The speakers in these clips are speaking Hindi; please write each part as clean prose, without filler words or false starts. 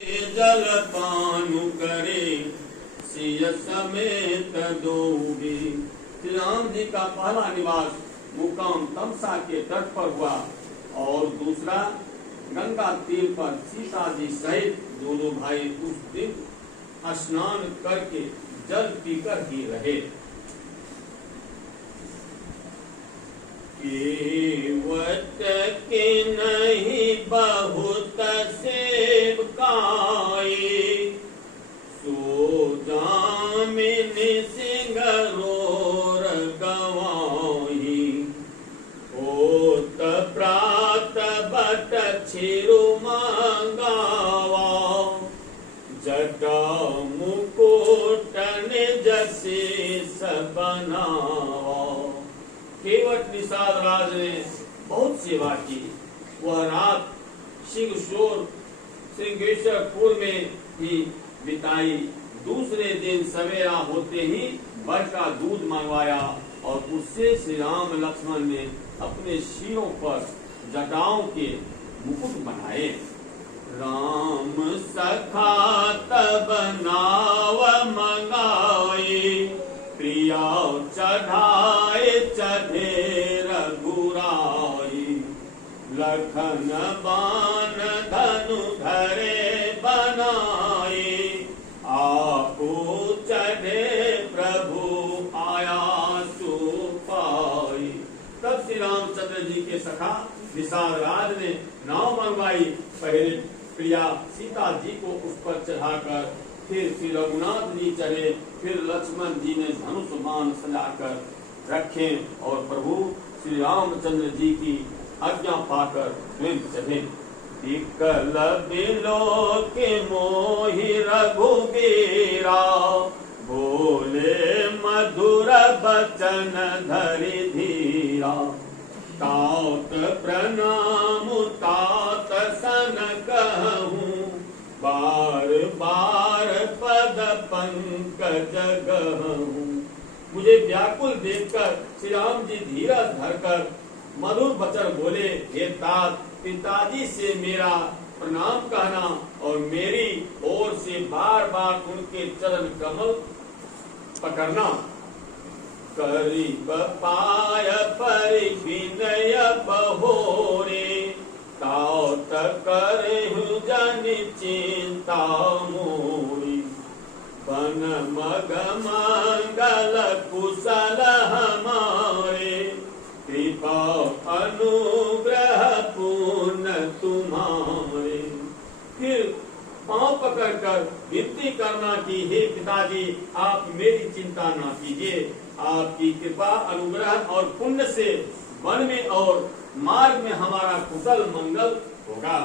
जल पानु करे सिय समेत दोगे। श्री राम जी का पहला निवास मुकाम तमसा के तट पर हुआ और दूसरा गंगा तीर पर सीता जी सहित दोनों भाई उस दिन स्नान करके जल पीकर ही रहे। केवट के नहीं बहुत सेव काये, सो जामिनी सिंगरोर गवाही। होत प्रात बट छिरु मंगावा, जटा मुकुट निज शीस बनावा। केवट निषाद राज ने बहुत सेवा की। वह रात शिवशोर श्रृंगेश्वरपुर में ही बिताई। दूसरे दिन सवेरा होते ही वर का दूध मंगवाया और उससे श्री राम लक्ष्मण ने अपने सिरों पर जटाओं के मुकुट बनाए। राम सखा तब नाव मंगाए, प्रिया चढ़ाए चढ़े रघुराई। लखन बान धनु धरे बनाए, आपो चढ़े प्रभु आया सुपाई। तब श्री रामचंद्र जी के सखा निषाद राज ने नाव मंगवाई। पहले प्रिया सीता जी को उस पर चढ़ाकर फिर श्री रघुनाथ जी चढ़े, फिर लक्ष्मण जी ने धनुष बाण सजाकर रखे और प्रभु श्री रामचंद्र जी की आज्ञा पाकर स्वयं चढ़े। विकल बिलो के मोहि रघुबीरा, बोले मधुर बचन धरि धीरा। तात प्रणाम तात सन कहूँ, बार बार पद पंकज गहूँ। मुझे व्याकुल देखकर श्री राम जी धीरज धरकर मधुर वचन बोले, हे तात, पिताजी से मेरा प्रणाम कहना और मेरी ओर से बार बार उनके चरण कमल पकड़ना। करीब पाय परि विनय बहोरे, तात करहु जन चिंता मोरी। बन मग मंगल कुशल हमारे, कृपा अनुग्रह पूर्ण तुम्हारे। फिर पांव पकड़कर विनती करना कि हे पिताजी, आप मेरी चिंता न कीजिए। आपकी कृपा अनुग्रह और पुण्य से वन में और मार्ग में हमारा कुशल मंगल होगा।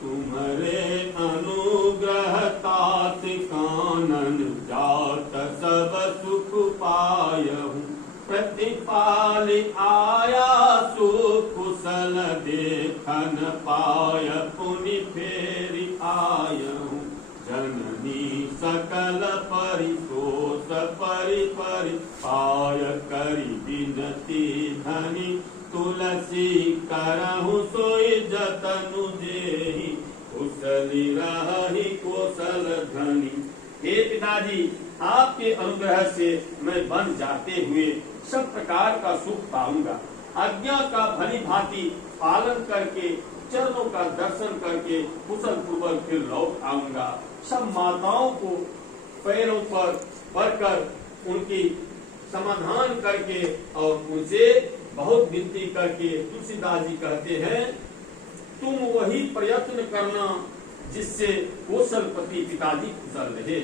तुम्हारे अनुग्रह तात कानन जात सब सुख पायहु। प्रतिपाल आया सुकुशल देखन पाय पुनि फेरि आयहु। जननी सकल परितोष परि परि पाय करि विनती धनी। तुलसी करहु सोई जतनु जेहि, कुशली रहि कौशल धनी। हे पिताजी, आपके अनुग्रह से मैं वन जाते हुए सब प्रकार का सुख पाऊंगा। आज्ञा का भली भांति पालन करके चरणों का दर्शन करके कुशल पूर्वक फिर लौट आऊंगा। सब माताओं को पैरों पर पड़कर उनकी समाधान करके और उनसे बहुत विनती करके तुलसीदास जी कहते हैं, तुम वही प्रयत्न करना जिससे कौशलपति पिताजी कुशल रहे।